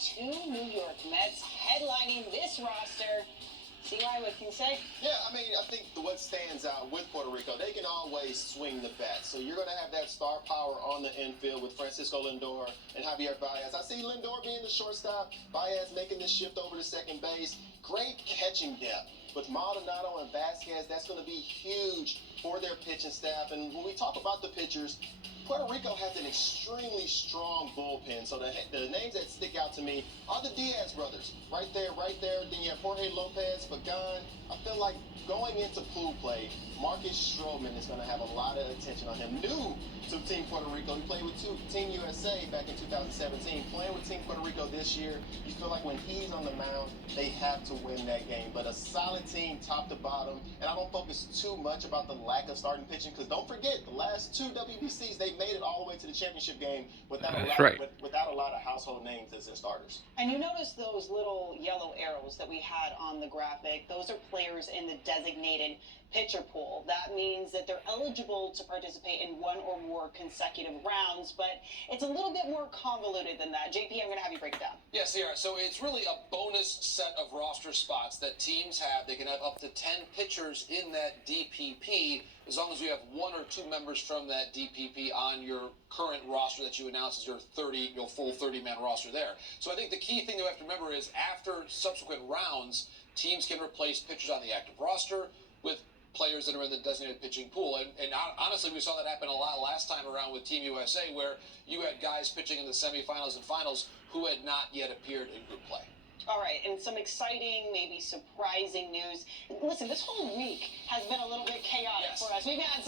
two New York Mets headlining this roster. See why, what can you say? Yeah, I mean, I think what stands out with Puerto Rico, they can always swing the bat. So you're going to have that star power on the infield with Francisco Lindor and Javier Baez. I see Lindor being the shortstop, Baez making this shift over to second base. Great catching depth. With Maldonado and Vasquez, that's going to be huge for their pitching staff. And when we talk about the pitchers, Puerto Rico has an extremely strong bullpen. So the names that stick out to me are the Diaz brothers. Right there. Then you have Jorge Lopez, Pagan. I feel like going into pool play, Marcus Stroman is going to have a lot of attention on him. New to Team Puerto Rico. He played with Team USA back in 2017. Playing with Team Puerto Rico this year, you feel like when he's on the mound, they have to win that game. But a solid team top to bottom. And I don't focus too much about the lack of starting pitching because don't forget, the last two WBCs, they made it all the way to the championship game without a lot of household names as their starters. And you notice those little yellow arrows that we had on the graphic. Those are players in the designated pitcher pool. That means that they're eligible to participate in one or more consecutive rounds, but it's a little bit more convoluted than that. JP, I'm going to have you break it down. Yes, Sierra. So it's really a bonus set of roster spots that teams have. They can have up to 10 pitchers in that DPP as long as you have one or two members from that DPP on your current roster that you announce as your full 30-man roster there. So I think the key thing that we have to remember is after subsequent rounds, teams can replace pitchers on the active roster with players that are in the designated pitching pool. And honestly, we saw that happen a lot last time around with Team USA, where you had guys pitching in the semifinals and finals who had not yet appeared in group play. All right, and some exciting, maybe surprising news. Listen, this whole week has been a little bit chaotic for us. We've had